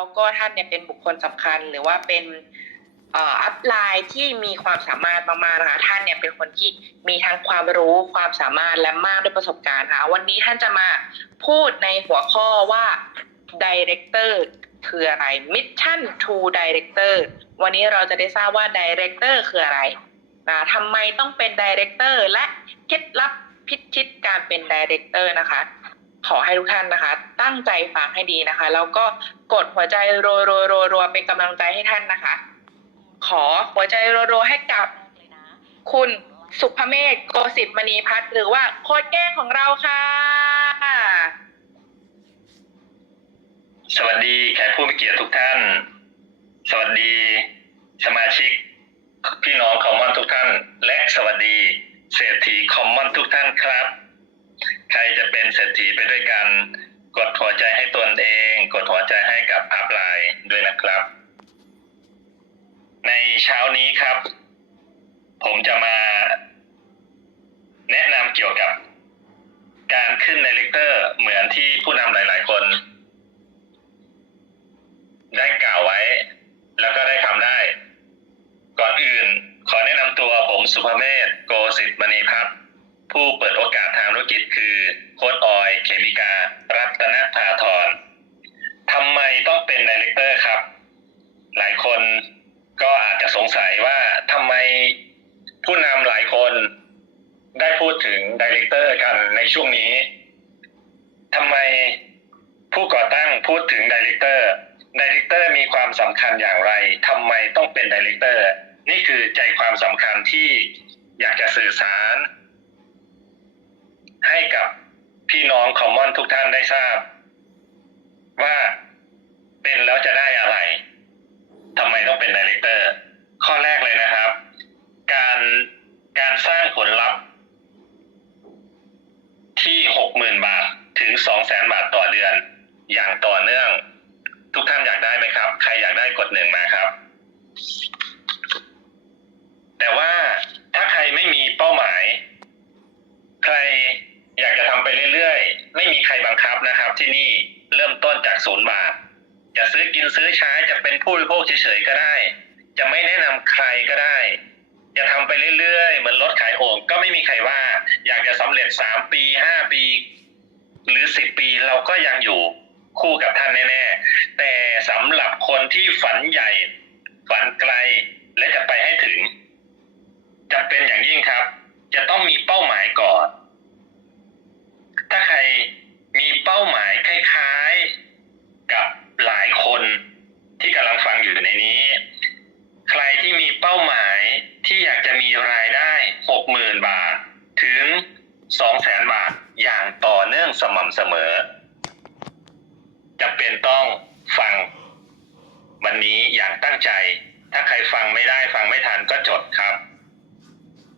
แล้วก็ท่านเนี่ยเป็นบุคคลสำคัญ หรือว่าเป็นอัพไลน์ที่มีความสามารถมากๆนะคะท่านเนี่ยเป็นคนที่มีทั้งความรู้ความสามารถและมากด้วยประสบการณ์ค่ะวันนี้ท่านจะมาพูดในหัวข้อว่า Director คืออะไร Mission to Director วันนี้เราจะได้ทราบว่า Director คืออะไรนะทำไมต้องเป็น Director และเคล็ดลับพิชิตการเป็น Director นะคะ ขอให้ทุกท่านนะคะ ตั้งใจฟังให้ดีนะคะ แล้วก็กดหัวใจรัวรัวรัวรัวเป็นกำลังใจให้ท่านนะคะ ขอหัวใจรัวรัวให้กับ คุณสุภเมฆโกสิทธิ์มณีพัฒน์หรือว่าโค้ดแก้งของเราค่ะ สวัสดีแขกผู้มีเกียรติทุกท่าน สวัสดี สมาชิก พี่น้องคอมมอนทุกท่าน และสวัสดี เศรษฐีคอมมอนทุกท่านครับ ใครจะเป็นเศรษฐีไปด้วยกัน กดหัวใจให้ตนเอง กดหัวใจให้กับอัพไลน์ด้วยนะครับ ในเช้านี้ครับ ผมจะมา แนะนำเกี่ยวกับ การขึ้นในเลคเตอร์เหมือนที่ผู้นำหลาย ๆ คน ได้กล่าวไว้ แล้วก็ได้ทำได้ ก่อนอื่น ขอแนะนำตัวผมสุภเมธโกสิทธิ์มณีพัฒน์ ผู้เปิดโอกาสทางธุรกิจคือโค้ดออยเคมิกา รัตนธาธรทำไมต้องเป็นดีเลกเตอร์ครับ หลายคนก็อาจจะสงสัยว่าทำไมผู้นำหลายคนได้พูดถึงดีเลกเตอร์กันในช่วงนี้ทำไมผู้ก่อตั้งพูดถึงดีเลกเตอร์ดีเลกเตอร์มีความสำคัญอย่างไรทำไมต้องเป็นดีเลกเตอร์นี่คือใจความสำคัญที่อยากจะสื่อสาร ให้กับพี่น้องคอมมอนทุกท่านได้ทราบ ว่าเป็นแล้วจะได้อะไรทำไมต้องเป็นดีเลกเตอร์ ข้อแรกเลยนะครับ การการสร้างผลลัพธ์ที่หกหมื่นบาทถึงสองแสนบาทต่อเดือน อย่างต่อเนื่อง ทุกท่านอยากได้ไหมครับ ใครอยากได้กดหนึ่งมาครับ แต่ว่าถ้าใครไม่มีเป้าหมาย ใครอยากจะทำไปเรื่อยๆ ไม่มีใครบังคับนะครับ ที่นี่เริ่มต้นจากศูนย์บาท จะซื้อกินซื้อใช้จะเป็นผู้บริโภคเฉยๆก็ได้ จะไม่แนะนำใครก็ได้ จะทำไปเรื่อยๆ เหมือนรถขายโอ่งก็ไม่มีใครว่า อยากจะสำเร็จสามปีห้าปี หรือสิบปีเราก็ยังอยู่คู่กับท่านแน่ๆ แต่สำหรับคนที่ฝันใหญ่ ฝันไกลและจะไปให้ถึงจำเป็นอย่างยิ่งครับ จะต้องมีเป้าหมายก่อน ถ้าใคร มีเป้าหมายคล้ายๆกับหลายคนที่กำลังฟังอยู่ในนี้ ใครที่มีเป้าหมายที่อยากจะมีรายได้หกหมื่นบาท ถึงสองแสนบาทอย่างต่อเนื่องสม่ำเสมอจำเป็นต้องฟังวันนี้อย่างตั้งใจ ถ้าใครฟังไม่ได้ฟังไม่ทันก็จดครับ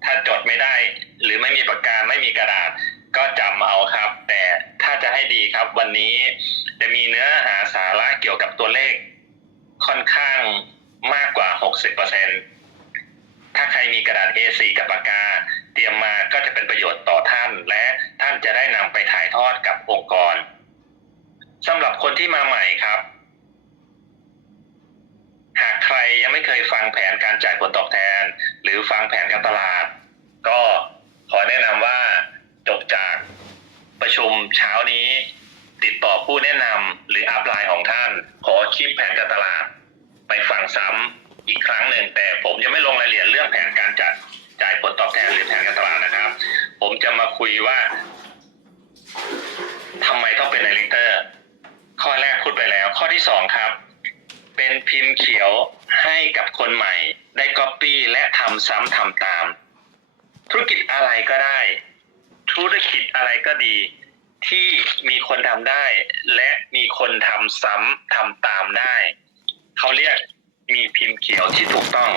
ถ้าจดไม่ได้ หรือไม่มีปากกาไม่มีกระดาษ ก็จำเอาครับ แต่ถ้าจะให้ดีครับ วันนี้จะมีเนื้อหาสาระเกี่ยวกับตัวเลข ค่อนข้างมากกว่า 60%ถ้าใครมีกระดาษ A4 กับปากกา เตรียมมาก็จะเป็นประโยชน์ต่อท่าน และท่านจะได้นำไปถ่ายทอดกับองค์กรสำหรับคนที่มาใหม่ครับ หากใครยังไม่เคยฟังแผนการจ่ายผลตอบแทน หรือฟังแผนการตลาด ก็ขอแนะนำว่า จากประชุมเช้านี้ ติดต่อผู้แนะนำหรืออัพไลน์ของท่าน ขอคลิปแผนการตลาด ไปฟังซ้ำอีกครั้งหนึ่ง แต่ผมยังไม่ลงรายละเอียดเรื่องแผนการจัดจ่ายผลตอบแทนหรือแผนการตลาดนะครับ ผมจะมาคุยว่าทำไมต้องเป็นดีเลกเตอร์ ข้อแรกพูดไปแล้ว ข้อที่สองครับ เป็นพิมพ์เขียวให้กับคนใหม่ ได้ก๊อปปี้และทำซ้ำทำตาม ธุรกิจอะไรก็ได้ ธุรกิจอะไรก็ดี ที่มีคนทำได้ และมีคนทำซ้ำทำตามได้ เขาเรียกมีพิมพ์เขียวที่ถูกต้อง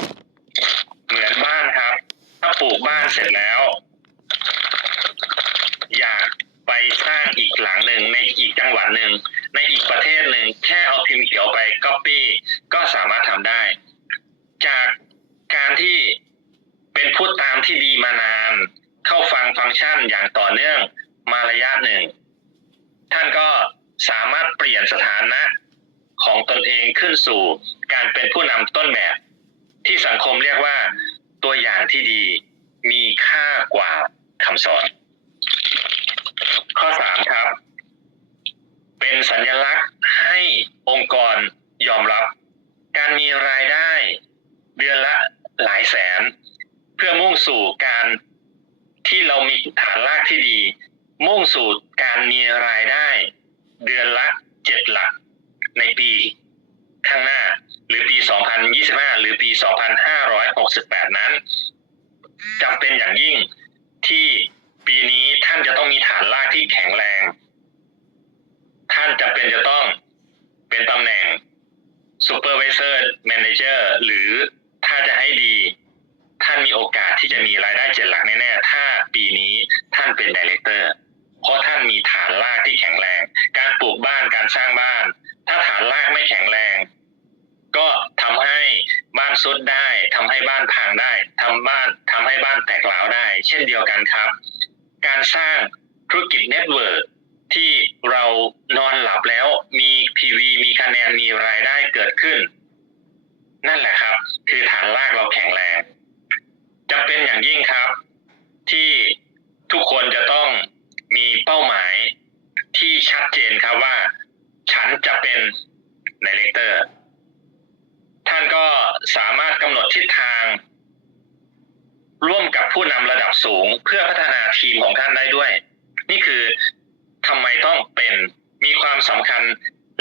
เหมือนบ้านครับ ถ้าปลูกบ้านเสร็จแล้ว อยากไปสร้างอีกหลังหนึ่งในอีกจังหวัดหนึ่งในอีกประเทศหนึ่งแค่เอาพิมพ์เขียวไปก๊อปปี้ก็สามารถทำได้ จากการที่เป็นผู้ตามที่ดีมานาน เข้าฟังฟังก์ชันอย่างต่อเนื่องมาระยะหนึ่ง ท่านก็สามารถเปลี่ยนสถานะของของตนเองขึ้นสู่การเป็นผู้นำต้นแบบ ที่สังคมเรียกว่าตัวอย่างที่ดีมีค่ากว่าคำสอน ข้อสามครับ เป็นสัญลักษณ์ให้องค์กรยอมรับ การมีรายได้ เดือนละหลายแสน เพื่อมุ่งสู่การ ที่เรามีฐานรากที่ดี มุ่งสู่การมีรายได้ เดือนละเจ็ดหลัก ในปีข้างหน้าหรือปี 2025 หรือปี 2568 นั้นจำเป็นอย่างยิ่งที่ปีนี้ท่านจะต้องมีฐานรากที่แข็งแรง ท่านจำเป็นจะต้องเป็นตำแหน่ง Supervisor Manager หรือถ้าจะให้ดี ท่านมีโอกาสที่จะมีรายได้เจ็ดหลักแน่ๆ ถ้าปีนี้ท่านเป็น Director เพราะท่านมีฐานรากที่แข็งแรง การปลูกบ้านการสร้างบ้าน ถ้าฐานรากไม่แข็งแรง ก็ทำให้บ้านซุดได้ทำให้บ้านพังได้ทำบ้านทำให้บ้านแตกร้าวได้ เช่นเดียวกันครับ การสร้างธุรกิจเน็ตเวิร์กที่เรานอนหลับแล้วมี PV มีคะแนนมีรายได้เกิดขึ้น นั่นแหละครับ คือฐานรากเราแข็งแรงจำเป็นอย่างยิ่งครับ ที่ทุกคนจะต้องมีเป้าหมายที่ชัด เจนครับว่า ฉันจะเป็นดีเลกเตอร์ท่านก็สามารถกำหนดทิศทาง ร่วมกับผู้นำระดับสูง เพื่อพัฒนาทีมของท่านได้ด้วย นี่คือทำไมต้องเป็นมีความสำคัญ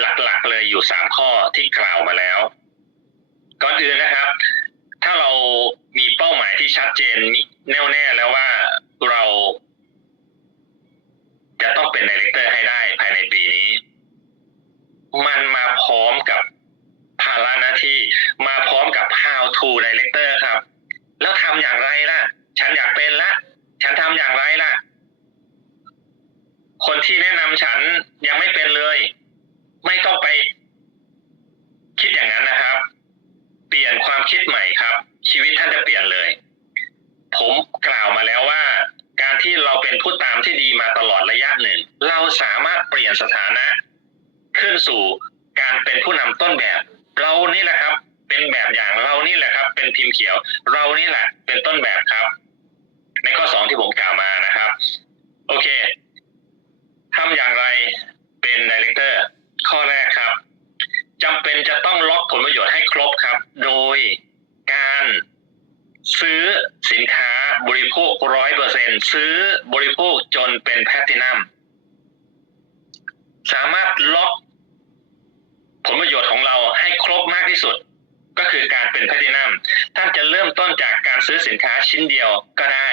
หลักๆ เลยอยู่สามข้อที่กล่าวมาแล้ว ก่อนอื่นนะครับ ถ้าเรามีเป้าหมายที่ชัดเจนแน่วแน่แล้วว่าเรา จะต้องเป็นดีเลกเตอร์ให้ได้ภายในปีนี้ มันมาพร้อมกับภาระหน้าที่มาพร้อมกับ how to director ครับ แล้วทำอย่างไรล่ะ ฉันอยากเป็นละ ฉันทำอย่างไรล่ะ คนที่แนะนำฉันยังไม่เป็นเลย ไม่ต้องไป คิดอย่างนั้นนะครับ เปลี่ยนความคิดใหม่ครับ ชีวิตท่านจะเปลี่ยนเลย ผมกล่าวมาแล้วว่า ผู้ตามที่ดีมาตลอดระยะหนึ่ง เราสามารถเปลี่ยนสถานะ ขึ้นสู่การเป็นผู้นำต้นแบบ เรานี่แหละครับ เป็นแบบอย่างเรานี่แหละครับ เป็นพิมพ์เขียว เรานี่แหละ เป็นต้นแบบครับ ในข้อสองที่ผมกล่าวมานะครับ โอเคทำอย่างไรเป็นดีเลกเตอร์ข้อแรกครับจำเป็นจะต้องล็อกผลประโยชน์ให้ครบครับ โดยการ ซื้อสินค้าบริโภคร้อยเปอร์เซ็นซื้อบริโภคจนเป็นแพลตินัมสามารถล็อกผลประโยชน์ของเราให้ครบมากที่สุด ก็คือการเป็นแพลตินัมท่านจะเริ่มต้นจากการซื้อสินค้าชิ้นเดียวก็ได้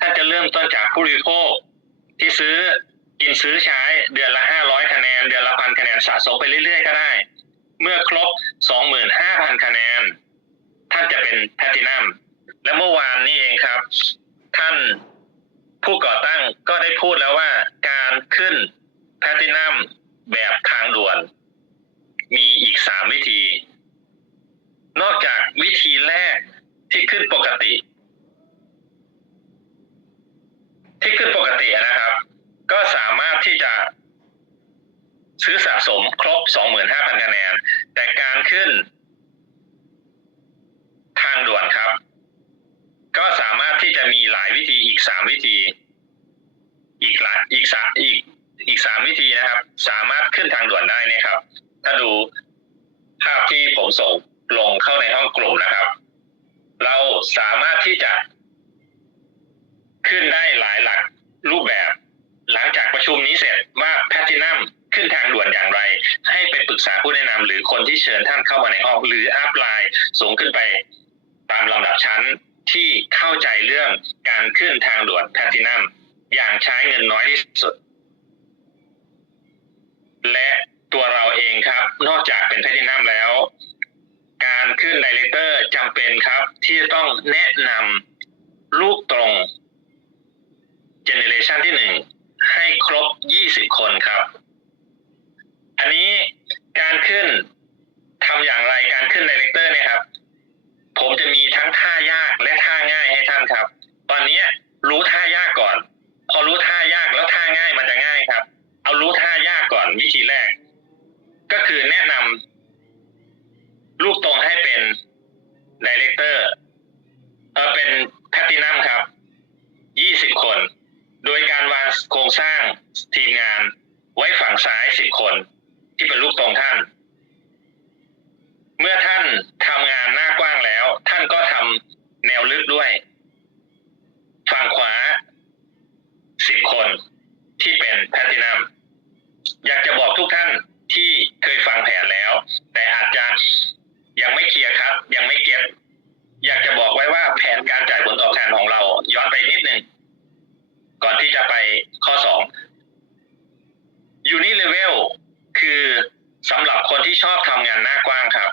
ท่านจะเริ่มต้นจากผู้บริโภค ที่ซื้อกินซื้อใช้เดือนละห้าร้อยคะแนน เดือนละพันคะแนนสะสมไปเรื่อยๆก็ได้ เมื่อครบสองหมื่นห้าพันคะแนน ท่านจะเป็นแพลตินัม และเมื่อวานนี้เองครับ ท่านผู้ก่อตั้งก็ได้พูดแล้วว่าการขึ้นแพลตตินัมแบบทางด่วน มีอีกสามวิธี นอกจากวิธีแรกที่ขึ้นปกติ ที่ขึ้นปกตินะครับ ก็สามารถที่จะซื้อสะสมครบ 25,000คะแนน แต่การขึ้น ทางด่วนครับ ก็สามารถที่จะมีหลายวิธีอีกสามวิธี อีกหลายอีกสามอีกอีกสามวิธีนะครับ สามารถขึ้นทางด่วนได้นะครับ ถ้าดูภาพที่ผมส่งลงเข้าในห้องกลุ่มนะครับ เราสามารถที่จะ ขึ้นได้หลายหลักรูปแบบ หลังจากประชุมนี้เสร็จว่าแพทตินัมขึ้นทางด่วนอย่างไร ให้ไปปรึกษาผู้แนะนำหรือคนที่เชิญท่านเข้ามาในห้องหรืออัพไลน์สูงขึ้นไปตามลำดับชั้น ที่เข้าใจเรื่องการขึ้นทางด่วนแพทินัมอย่างใช้เงินน้อยที่สุด และตัวเราเองครับ นอกจากเป็นแพทินัมแล้ว การขึ้นไดเลกเตอร์จำเป็นครับ ที่ต้องแนะนำลูกตรงเจเนเรชันที่หนึ่งให้ครบ 20 คนครับ อันนี้การขึ้นทำอย่างไรการขึ้นไดเลกเตอร์เนี่ยครับ ผมจะมีทั้งท่ายากและท่าง่ายให้ท่านครับ ตอนนี้รู้ท่ายากก่อน พอรู้ท่ายากแล้วท่าง่ายมันจะง่ายครับ เอารู้ท่ายากก่อนวิธีแรก ก็คือแนะนำลูกตรงให้เป็นดีเรคเตอร์เออเป็นแพตตินัมครับยี่สิบคน โดยการวางโครงสร้างทีมงาน ไว้ฝั่งซ้ายสิบคน ที่เป็นลูกตรงท่าน เมื่อท่านทำงานานก็ทำแนวลึกด้วย ฝั่งขวาสิบคนที่เป็นแพทินัมอยากจะบอกทุกท่านที่เคยฟังแผนแล้ว แต่อาจจะยังไม่เคลียร์ครับ ยังไม่เก็ตอยากจะบอกไว้ว่าแผนการจ่ายผลตอบแทนของเรา ย้อนไปนิดนึงก่อนที่จะไปข้อสองยูนิเลเวลคือสำหรับคนที่ชอบทำงานหน้ากว้างครับ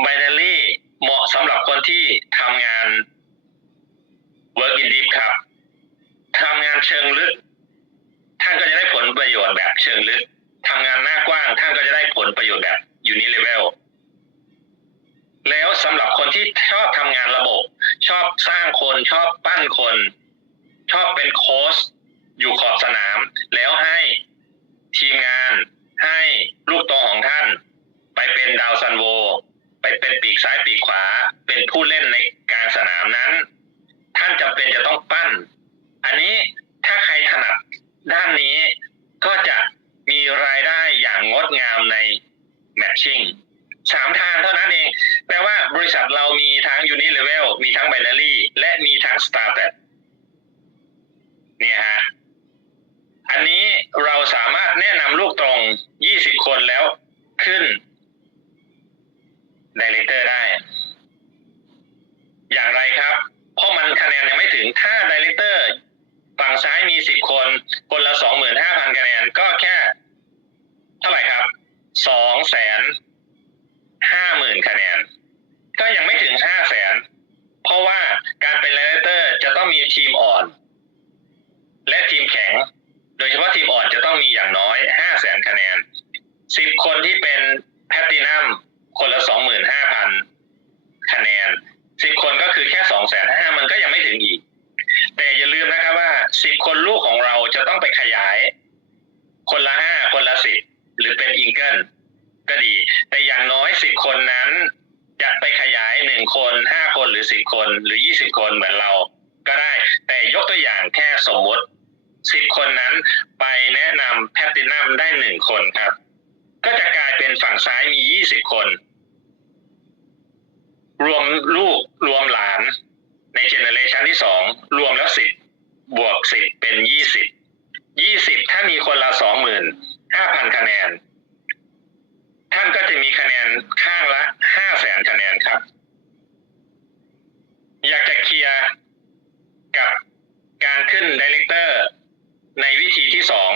ไบเนอรี่ หมาะสำหรับคนที่ทำงาน work in deep ครับทำงานเชิงลึก ท่านก็จะได้ผลประโยชน์แบบเชิงลึกทำงานหน้ากว้าง ท่านก็จะได้ผลประโยชน์แบบ unilevel แล้วสำหรับคนที่ชอบทำงานระบบ ชอบสร้างคน ชอบปั้นคน ชอบเป็นโค้ชอยู่ขอบสนาม แล้วให้ทีมงานให้ลูกโตของท่าน ไปเป็นดาวซันโว ไปเป็นปีกซ้ายปีกขวา เป็นผู้เล่นในกลางสนามนั้น ท่านจำเป็นจะต้องปั้น อันนี้ถ้าใครถนัดด้านนี้ก็จะมีรายได้อย่างงดงามในแมทชิ่งสามทางเท่านั้นเอง แปลว่าบริษัทเรามีทั้ง Unilevel มีทั้ง Binary และมีทั้ง Startup เนี่ยฮะ อันนี้เราสามารถแนะนำลูกตรง 20 คนแล้วขึ้น ดเรคเตอร์ได้ อย่างไรครับ เพราะมันคะแนนยังไม่ถึง ถ้าดเรคเตอร์ฝั่งซ้ายมี10คน คนละ25,000คะแนนก็แค่ เท่าไหร่ครับ2แสนห้าหมื่นคะแนน ก็ยังไม่ถึงห้าแสน เพราะว่าการเป็นเลเตอร์จะต้องมีทีมอ่อน และทีมแข็ง โดยเฉพาะทีมอ่อนจะต้องมีอย่างน้อยห้าแสนคะแนนสิบคนที่เป็นแพตตินัมคนละสองหมื่นห้าพันคะแนนสิบคนก็คือแค่สองแสนห้ามันก็ยังไม่ถึงอีก แต่อย่าลืมนะครับว่าสิบคนลูกของเราจะต้องไปขยาย คนละห้าคนละสิบหรือเป็นอิงเกิล ก็ดี แต่อย่างน้อยสิบคนนั้น จะไปขยายหนึ่งคนห้าคนหรือสิบ คนหรือยี่สิบคนเหมือนเราก็ได้ แต่ยกตัวอย่างแค่สมมติสิบคนนั้นไปแนะนำแพตินัมได้หนึ่งคนครับ ก็จะกลายเป็นฝั่งซ้ายมียี่สิบคน รวมลูกรวมหลานในเจเนอเรชันที่สองรวมแล้วสิบบวกสิบเป็นยี่สิบยี่สิบถ้ามีคนละสองหมื่นห้าพันคะแนน ท่านก็จะมีคะแนนข้างละห้าแสนคะแนนครับ อยากจะเคลียร์กับการขึ้นดีเลกเตอร์ในวิธีที่สอง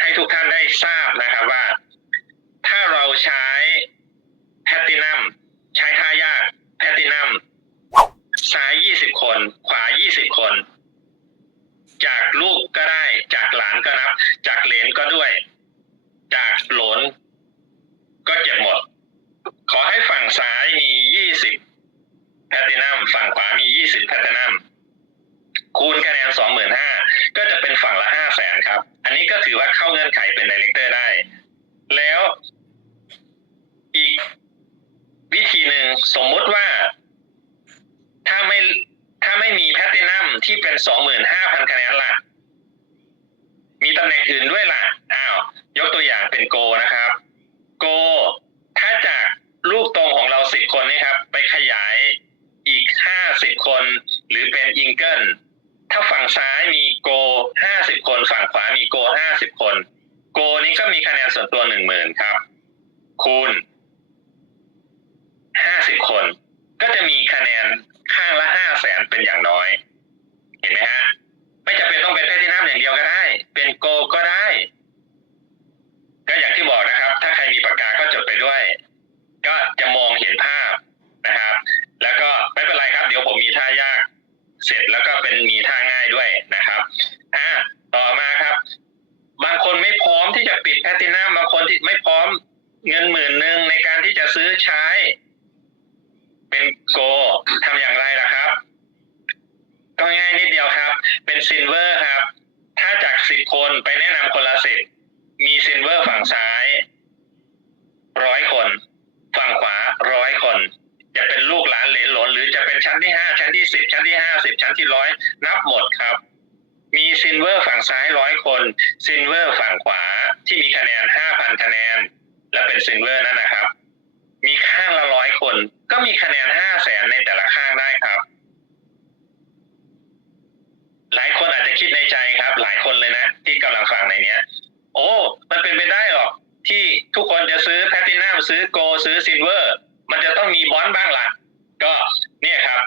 ให้ทุกท่านได้ทราบนะครับว่า ถ้าเราใช้แพตตินัมใช้ท่ายากแพตตินัมซ้าย 20 คน ขวา 20 คน จากลูกก็ได้ จากหลานก็นับ จากเหลนก็ด้วย จากโหลน ก็เก็บหมด ขอให้ฝั่งซ้ายมี 20 แพลตตินัม ฝั่งขวามี 20 แพลตตินัม คูณคะแนน 25,000 ก็จะเป็นฝั่งละ 500,000 ครับ อันนี้ก็ถือว่าเข้าเงื่อนไขเป็นดีเลกเตอร์ได้ แล้วอีกวิธีหนึ่งสมมุติว่า ถ้าไม่ถ้าไม่มีแพลต ที่เป็น25,000คะแนนล่ะ มีตำแหน่งอื่นด้วยล่ะ อ้าว ยกตัวอย่างเป็นโกนะครับ โก ถ้าจากลูกตรงของเราสิบคนนี่ครับ ไปขยายอีกห้าสิบคน หรือเป็นอิงเกิลถ้าฝั่งซ้ายมีโกห้าสิบคน ฝั่งขวามีโกห้าสิบคน โกนี้ก็มีคะแนนส่วนตัวหนึ่งหมื่นครับ คูณห้าสิบคน ก็จะมีคะแนนข้างละห้าแสนเป็นอย่างน้อย เห็นไหมฮะ ไม่จำเป็นต้องเป็นแพลตตินัมอย่างเดียวก็ได้ เป็นโกก็ได้ ก็อย่างที่บอกนะครับ ถ้าใครมีปากกาก็จดไปด้วย ก็จะมองเห็นภาพนะครับ แล้วก็ไม่เป็นไรครับ เดี๋ยวผมมีท่ายาก เสร็จแล้วก็เป็นมีท่าง่ายด้วยนะครับ อ่าต่อมาครับ บางคนไม่พร้อมที่จะปิดแพลตตินัมบางคนที่ไม่พร้อมเงินหนึ่งในการที่จะซื้อใช้ เป็นโกทำอย่างไรล่ะครับ ก็ง่ายนิดเดียวครับ เป็นซินเวอร์ครับ ถ้าจากสิบคนไปแนะนำคนละสิบมีซินเวอร์ฝั่งซ้ายร้อยคน ฝั่งขวาร้อยคน จะเป็นลูกหลานเหลนหลนหรือจะเป็นชั้นที่ห้าชั้นที่สิบชั้นที่ห้าสิบชั้นที่ร้อยนับหมดครับ มีซินเวอร์ฝั่งซ้ายร้อยคนซินเวอร์ฝั่งขวาที่มีคะแนนห้าพันคะแนน นซินเวอร์นั่นนะครับ มีข้างละร้อยคน ก็มีคะแนนห้าแสนในแต่ละข้างได้ครับ หลายคนอาจจะคิดในใจครับ หลายคนเลยนะ ที่กำลังฟังในเนี้ย โอ้ มันเป็นไปได้หรอก ที่ทุกคนจะซื้อแพลตตินัมซื้อโกซื้อซิลเวอร์ มันจะต้องมีบอนด์บ้างล่ะ ก็เนี่ยครับ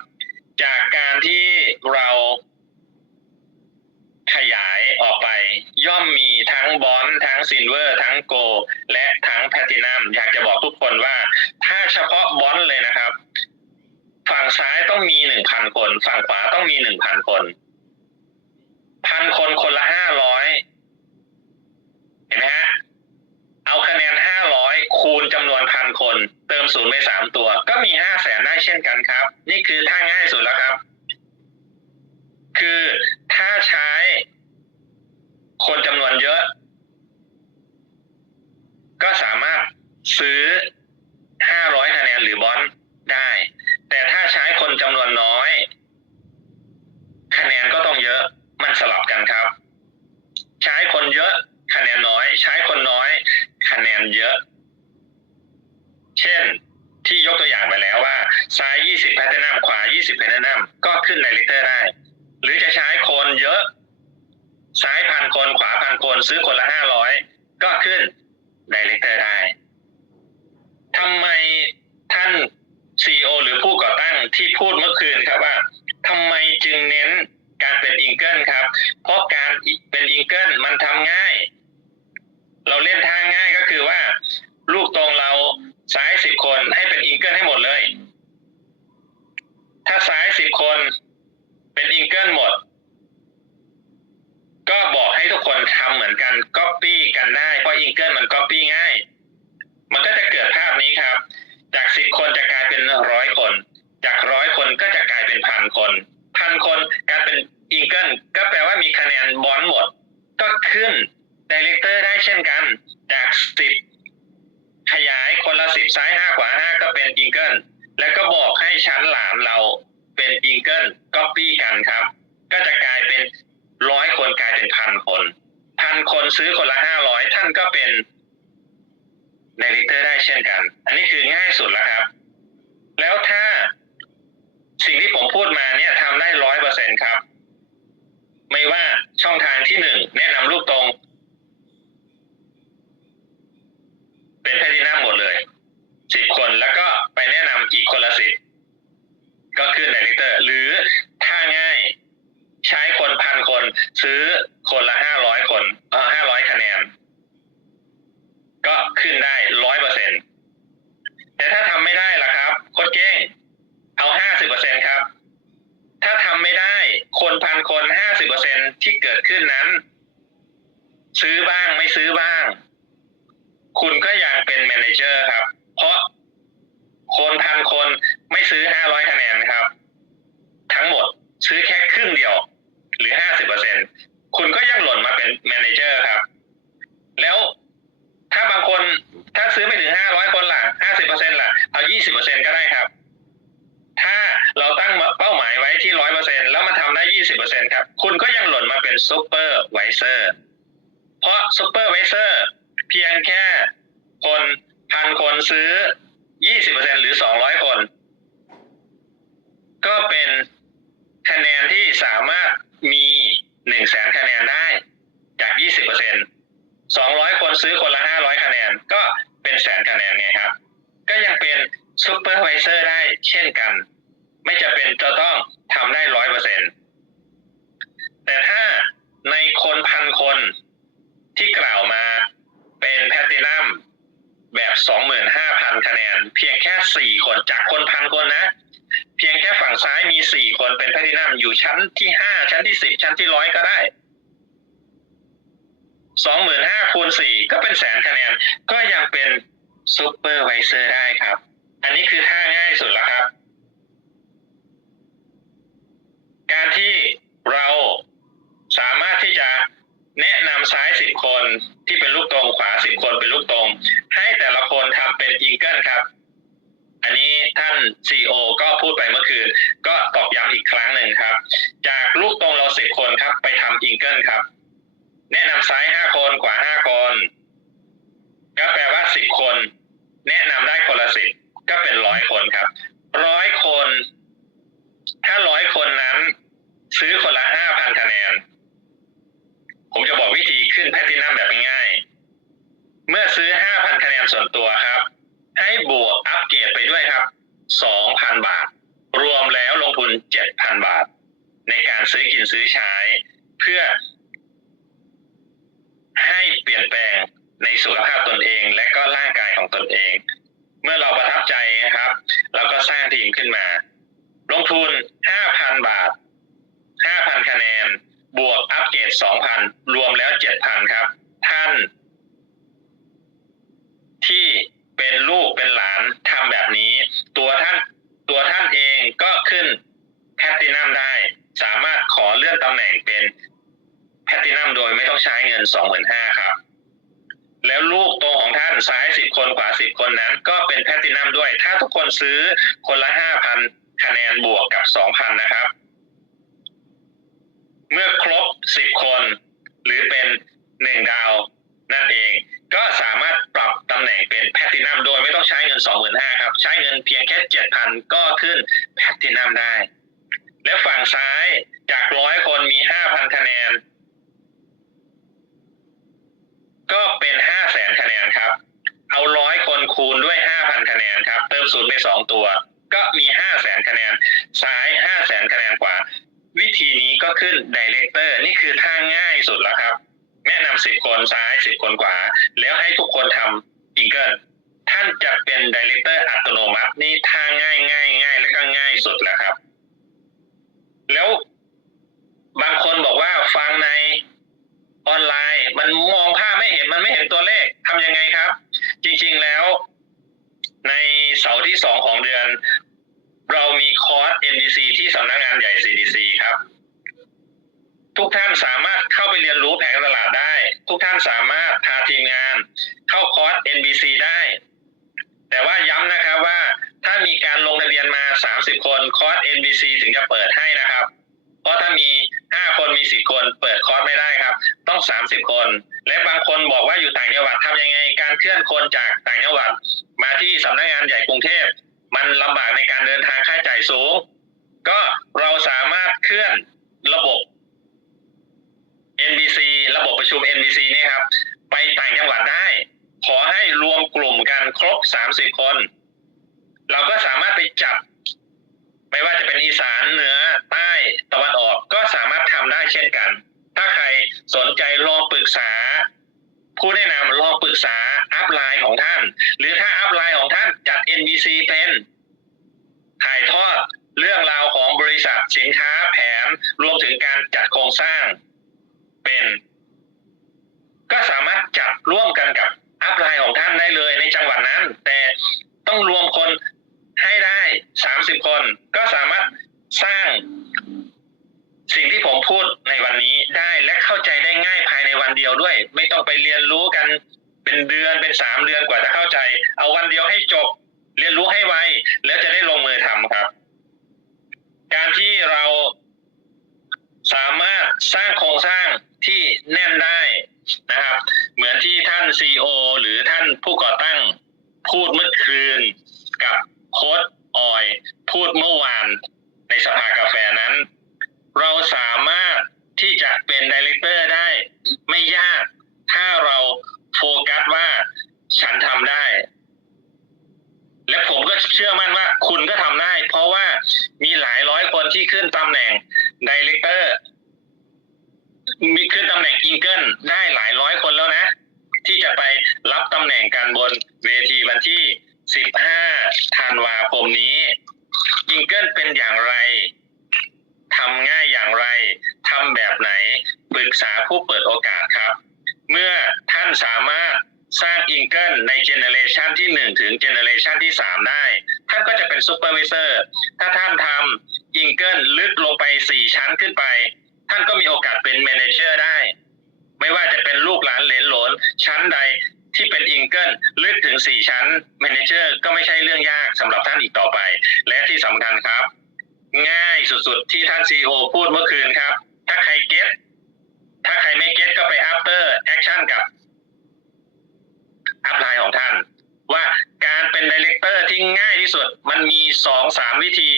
จากการที่เราขยายออกไป ย่อมมีทั้งบอนทั้งซิลเวอร์ ทั้งโก และ แพลตินัมอยากจะบอกทุกคนว่า ถ้าเฉพาะบอลเลยนะครับ ฝั่งซ้ายต้องมีหนึ่งพันคน ฝั่งขวาต้องมีหนึ่งพันคนพันคนคนละห้าร้อยเห็นไหมฮะเอาคะแนนห้าร้อยคูณจำนวนพันคน เติมศูนย์ไปสามตัว ก็มีห้าแสนได้เช่นกันครับ นี่คือท่าง่ายสุดแล้วครับ คือถ้าใช้คนจำนวนเยอะ ก็สามารถซื้อห้าร้อยคะแนนหรือบอนได้ แต่ถ้าใช้คนจำนวนน้อย คะแนนก็ต้องเยอะ มันสลับกันครับ ใช้คนเยอะคะแนนน้อย ใช้คนน้อย คะแนนเยอะ เช่นที่ยกตัวอย่างไปแล้วว่าซ้ายยี่สิบแพทเทนัมขวายี่สิบแพทเทนัมก็ขึ้นในลิเตอร์ได้ หรือจะใช้คนเยอะ ซ้ายพันคนขวาพันคนซื้อคนละ500 มันทำง่าย เราเล่นทางง่ายก็คือว่า ลูกตรงเราซ้ายสิบคนให้เป็นอิงเกิลให้หมดเลย ถ้าซ้ายสิบคน เป็นอิงเกิลหมด ก็บอกให้ทุกคนทำเหมือนกันก๊อปปี้กันได้ เพราะอิงเกิลมันก๊อปปี้ง่าย มันก็จะเกิดภาพนี้ครับ จากสิบคนจะกลายเป็นร้อยคน จากร้อยคนก็จะกลายเป็นพันคนพันคนกลายเป็นอิงเกิลก็แปลว่ามีคะแนนบอลหมด ก็ขึ้นดีเลกเตอร์ได้เช่นกัน จากสิบขยายคนละสิบซ้าย ห้าก็เป็นอิงเกิลแล้วก็บอกให้ชั้นหลามเราเป็นอิงเกิลก๊อปปี้กันครับ ก็จะกลายเป็นร้อยคนกลายเป็นพันคนพันคนซื้อคนละห้าร้อยท่านก็เป็นดีเลกเตอร์ได้เช่นกัน อันนี้คือง่ายสุดแล้วครับ แล้วถ้าสิ่งที่ผมพูดมาเนี่ยทำได้ร้อยเปอร์เซ็นครับ ไม่ว่าช่องทางที่หนึ่งแนะนำลูกตรง เป็นแพลตินัมหมดเลย สิบคนแล้วก็ไปแนะนำอีกคนละสิบก็ขึ้นไดเรเตอร์ หรือถ้าง่ายใช้คนพันคน ซื้อคนละห้าร้อยคนเออห้าร้อยคะแนน ก็ขึ้นได้ร้อยเปอร์เซ็นแต่ถ้าทำไม่ได้ล่ะครับโคดเก้งเอาห้าสิบเปอร์เซ็นครับ ถ้าทำไม่ได้คนพันคนห้าสิบเปอร์เซ็นที่เกิดขึ้นนั้น ซื้อบ้างไม่ซื้อบ้าง คุณก็ยังเป็นแมเนเจอร์ครับ เพราะคนพันคนไม่ซื้อห้าร้อยคะแนนครับ ทั้งหมดซื้อแค่ครึ่งเดียว หรือห้าสิบเปอร์เซ็นคุณก็ยังหล่นมาเป็ นแมเจอร์ครับ แล้วถ้าบางคนถ้าซื้อไม่ถึงห้าร้อยคนล่ะห้าสิบเปอร์เซ็นต์ล่ะ เอายี่สิบเปอร์เซ็นก็ได้ครับ ถ้าเราตั้งเป้าหมายไว้ที่ร้อยเปอร์เซ็นแล้วมาทำได้ยี่สิบเปอร์เซ็นครับ คุณก็ยังหล่นมาเป็นซูเปอร์ไวเซอร์เพราะซูเปอร์ไวเซอร์เพียงแค่คนพันคนซื้อยี่สิบเปอร์เซ็นหรือสองร้อยคน ก็เป็นคะแนนที่สามารถมีหนึ่งแสนคะแนนได้จากยี่สิบเปอร์เซ็น สองร้อยคนซื้อคนละห้าร้อยคะแนน ก็เป็นแสนคะแนนไงครับ ก็ยังเป็นซูเปอร์ไวเซอร์ได้เช่นกัน ไม่จะเป็นจะต้องทำได้ร้อยเปอร์เซ็นแต่ถ้าในคนพันคนที่กล่าวมาเป็นแพลตินัมแบบสองหมื่นห้าพันคะแนน เพียงแค่สี่คนจากคนพันคนนะ เพียงแค่ฝั่งซ้ายมีสี่คนเป็นแพลตินัมอยู่ชั้นที่ห้าชั้นที่สิบชั้นที่ร้อยก็ได้ สองหมื่นห้าคูณสี่ก็เป็นแสนคะแนน ก็ยังเป็นซูเปอร์ไวเซอร์ได้ครับ อันนี้คือท่าง่ายสุดแล้วครับ การที่เราสามารถที่จะแนะนำซ้ายสิบคนที่เป็นลูกตรงขวาสิบคนเป็นลูกตรง ให้แต่ละคนทำเป็นอิงเกิลครับ อันนี้ท่านซีอก็พูดไปเมื่อคืน ก็ตอกย้ำอีกครั้งหนึ่งครับ จากลูกตรงเราสิบคนครับ ไปทำอิงเกิลครับ แนะนำซ้ายห้าคนขวาห้าคน ก็แปลว่าสิบคน แนะนำได้คนละสิบก็เป็นร้อยคนครับร้อยคน ถ้าร้อยคนนั้น ซื้อคนละห้าพันคะแนน ผมจะบอกวิธีขึ้นแพลตินัมแบบง่ายเมื่อซื้อห้าพันคะแนนส่วนตัวครับ ให้บวกอัปเกรดไปด้วยครับสองพันบาท รวมแล้วลงทุนเจ็ดพันบาท ในการซื้อกินซื้อใช้ เพื่อ สุขภาพตนเอง และก็ร่างกายของตนเอง เมื่อเราประทับใจนะครับเราก็สร้างทีมขึ้นมา ลงทุน 5,000 บาท 5,000 คะแนน บวกอัปเกรด2,000 รวมแล้ว 7,000 ครับ ท่าน ที่เป็นลูกเป็นหลานทำแบบนี้ ตัวท่านตัวท่านเองก็ขึ้นแพตตินัมได้ สามารถขอเลื่อนตำแหน่งเป็นแพตตินัมโดยไม่ต้องใช้เงิน 25,000ครับ แล้วลูกโตของท่านซ้ายสิบคนขวาสิบคนนั้น ก็เป็นแพตตินัมด้วย ถ้าทุกคนซื้อคนละห้าพันคะแนนบวกกับสองพันนะครับ เมื่อครบสิบคน หรือเป็นหนึ่งดาวนั่นเอง ก็สามารถปรับตำแหน่งเป็นแพตตินัมโดยไม่ต้องใช้เงินสองหมื่นห้าครับ ใช้เงินเพียงแค่เจ็ดพันก็ขึ้นแพตตินัมได้ และฝั่งซ้ายจากร้อยคนมีห้าพันคะแนน ก็เป็นห้าแสนคะแนนครับ เอาร้อย คูณด้วยห้าพันคะแนนครับ เติมศูนย์ไปสองตัว ก็มีห้าแสนคะแนน ซ้ายห้าแสนคะแนนกว่าวิธีนี้ก็ขึ้นดเลกเตอร์นี่คือท่าง่ายสุดแล้วครับ แนะนำสิบคนซ้ายสิบคนขวา แล้วให้ทุกคนทำอิงเกิลท่านจะเป็นดเลกเตอร์อัตโนมัติ นี่ท่าง่ายง่ายง่ายและก็ง่ายสุดแล้วครับ แล้วบางคนบอกว่าฟังในออนไลน์ มันมองภาพไม่เห็นมันไม่เห็นตัวเลขทำยังไงครับ จริงๆแล้ว ในเสาร์ที่สองของเดือน เรามีคอร์ส NDC ที่สำนักงานใหญ่ CDC ครับ ทุกท่านสามารถเข้าไปเรียนรู้แผนการตลาดได้ ทุกท่านสามารถพาทีมงานเข้าคอร์ส NBC ได้ แต่ว่าย้ำนะครับว่าถ้ามีการลงทะเบียนมา 30 คนคอร์ส NBC ถึงจะเปิดให้นะครับ เพราะถ้ามี 5 คนมี 10 คนเปิดคอร์สไม่ได้ครับ ต้อง 30 คน และบางคนบอกว่าอยู่ต่างจังหวัดทำยังไง การเคลื่อนคนจากต่างจังหวัด มาที่สำนักงานใหญ่กรุงเทพ มันลำบากในการเดินทางค่าใช้จ่ายสูง ก็เราสามารถเคลื่อนระบบ NBC ระบบประชุม NBC นี่ครับ ไปต่างจังหวัดได้ ขอให้รวมกลุ่มกันครบ 30 คน เราก็สามารถไปจับ ไม่ว่าจะเป็นอีสานเหนือใต้ตะวันออกก็สามารถทำได้เช่นกัน ถ้าใครสนใจลองปรึกษา ผู้แนะนำลองปรึกษาอัพไลน์ของท่าน หรือถ้าอัพไลน์ของท่านจัด NBC เป็นถ่ายทอดเรื่องราวของบริษัทสินค้าแผนรวมถึงการจัดโครงสร้างเป็น ก็สามารถจัดร่วมกันกับอัพไลน์ของท่านได้เลยในจังหวัดนั้น แต่ต้องรวมคน ให้ได้30คน ก็สามารถสร้างสิ่งที่ผมพูดในวันนี้ได้และเข้าใจได้ง่ายภายในวันเดียวด้วย ไม่ต้องไปเรียนรู้กัน เป็นเดือนเป็นสามเดือนกว่าจะเข้าใจ เอาวันเดียวให้จบ เรียนรู้ให้ไวแล้วจะได้ลงมือทำครับ การที่เราสามารถสร้างโครงสร้างที่แน่นได้นะครับ เหมือนที่ท่านซีอหรือท่านผู้ก่อตั้งพูดเมื่อคืนกับโค้ด ออย พูดเมื่อวานในสภากาแฟนั้น เราสามารถที่จะเป็นดีเลกเตอร์ได้ ไม่ยาก ถ้าเราโฟกัสว่าฉันทำได้ และผมก็เชื่อมั่นว่า คุณก็ทำได้ เพราะว่ามีหลายร้อยคนที่ขึ้นตำแหน่งดีเลกเตอร์มีขึ้นตำแหน่งอิงเกิลได้หลายร้อยคนแล้วนะ ที่จะไปรับตำแหน่งกันบนเวทีวันที่ 15ธันวาคมนี้อิงเกิลเป็นอย่างไรทำง่ายอย่างไรทำแบบไหนปรึกษาผู้เปิดโอกาสครับ เมื่อท่านสามารถสร้างอิงเกิลในเจเนเรชันที่ 1 ถึงเจเนเรชันที่ 3 ได้ ท่านก็จะเป็นซูเปอร์วิเซอร์ถ้าท่านทำอิงเกิลลึกลงไป 4 ชั้นขึ้นไป ท่านก็มีโอกาสเป็นเมนเจอร์ได้ ไม่ว่าจะเป็นลูกหลานเหลนหลนชั้นใด เป็นอิงเกิลลึกถึง 4 ชั้นเมเนเจอร์ก็ไม่ใช่เรื่องยากสำหรับท่านอีกต่อไป และที่สำคัญครับ ง่ายสุดๆ ที่ท่านซีอพูดเมื่อคืนครับ ถ้าใครเก็ตถ้าใครไม่เก็ตก็ไป after action กับอัพไลน์ของท่าน ว่าการเป็นดีเลกเตอร์ที่ง่ายที่สุดมันมีสองสามวิธี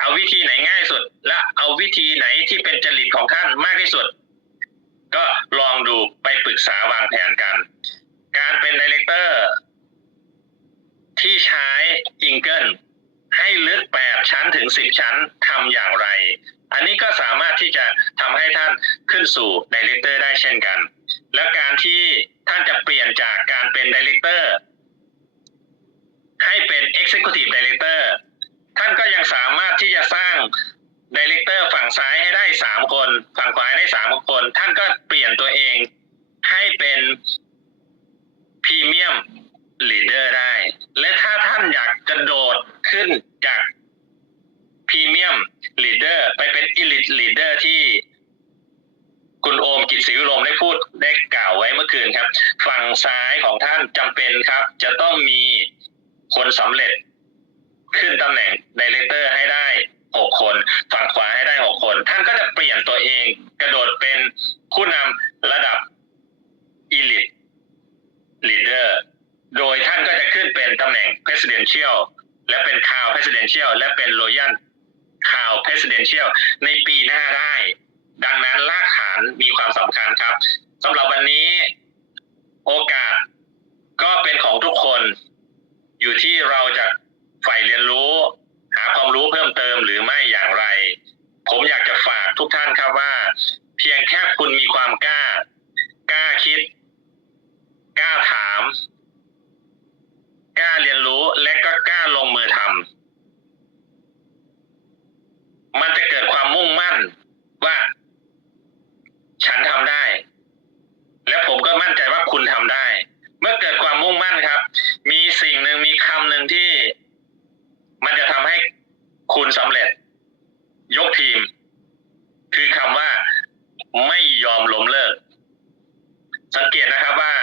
เอาวิธีไหนง่ายสุด และเอาวิธีไหนที่เป็นจริตของท่านมากที่สุด ก็ลองดูไปปรึกษาวางแผนกัน การเป็นดีเลกเตอร์ที่ใช้อิงเกิลให้ลึก8ชั้นถึง10ชั้นทำอย่างไร อันนี้ก็สามารถที่จะทำให้ท่านขึ้นสู่ดีเลกเตอร์ได้เช่นกัน และการที่ท่านจะเปลี่ยนจากการเป็นดีเลกเตอร์ให้เป็น Executive Director ท่านก็ยังสามารถที่จะสร้างดีเลกเตอร์ฝั่งซ้ายให้ได้ 3 คน ฝั่งขวาให้ได้ 3 คน ท่านก็เปลี่ยนตัวเองให้เป็นพรีเมียม ลีดเดอร์ได้ และถ้าท่านอยากกระโดดขึ้นจากพรีเมียมลีดเดอร์ไปเป็น Elite Leader ที่คุณโอมกิจศรีวิลมได้พูดได้กล่าวไว้เมื่อคืนครับ ฝั่งซ้ายของท่านจำเป็นครับ จะต้องมีคนสำเร็จขึ้นตำแหน่งดีเลกเตอร์ให้ได้หกคน ฝั่งขวาให้ได้หกคน ท่านก็จะเปลี่ยนตัวเองกระโดดเป็นผู้นำระดับ elite leader โดยท่านก็จะขึ้นเป็นตำแหน่ง presidential และเป็นข่าว presidential และเป็น royal ข่าว presidential ในปีหน้าได้ ดังนั้นรากฐานมีความสำคัญครับสำหรับวันนี้โอกาสก็เป็นของทุกคน อยู่ที่เราจะใฝ่เรียนรู้ หาความรู้เพิ่มเติมหรือไม่อย่างไร ผมอยากจะฝากทุกท่านครับว่า เพียงแค่คุณมีความกล้ากล้าคิดกล้าถาม ล้าเรียนรู้และก็กล้าลงมือทำมันจะเกิดความมุ่งมั่นว่า ฉันทำได้ และผมก็มั่นใจว่าคุณทำได้ เมื่อเกิดความมุ่งมั่นครับ มีสิ่งหนึ่งมีคำหนึ่งที่ มันจะทำให้คุณสำเร็จ ยกทีม คือคำว่า ไม่ยอมล้มเลิก สังเกตนะครับว่า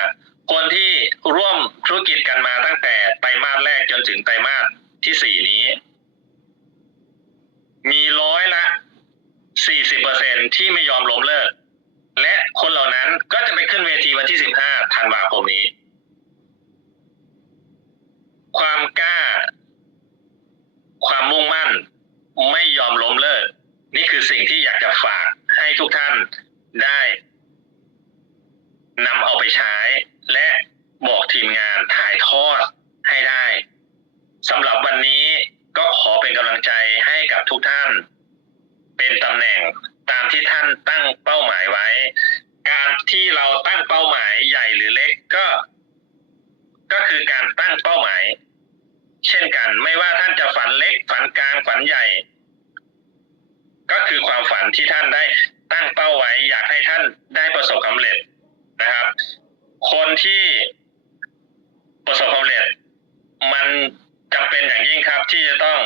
คนที่ร่วมธุรกิจกันมาตั้งแต่ไตรมาสแรกจนถึงไตรมาสที่สี่นี้ มีร้อยละสี่สิบเปอร์เซ็นที่ไม่ยอมล้มเลิก และคนเหล่านั้นก็จะไปขึ้นเวทีวันที่สิบห้าธันวาคมนี้ ความกล้า ความมุ่งมั่น ไม่ยอมล้มเลิก นี่คือสิ่งที่อยากจะฝากให้ทุกท่านได้นำเอาไปใช้ บอกทีมงานถ่ายทอดให้ได้สำหรับวันนี้ก็ขอเป็นกำลังใจให้กับทุกท่าน เป็นตำแหน่งตามที่ท่านตั้งเป้าหมายไว้ การที่เราตั้งเป้าหมายใหญ่หรือเล็กก็ ก็คือการตั้งเป้าหมาย เช่นกัน ไม่ว่าท่านจะฝันเล็ก ฝันกลางฝันใหญ่ ก็คือความฝันที่ท่านได้ตั้งเป้าไว้ อยากให้ท่านได้ประสบความสำเร็จนะครับ คนที่ ประสบความสำเร็จ มันจำเป็นอย่างยิ่งครับที่จะต้อง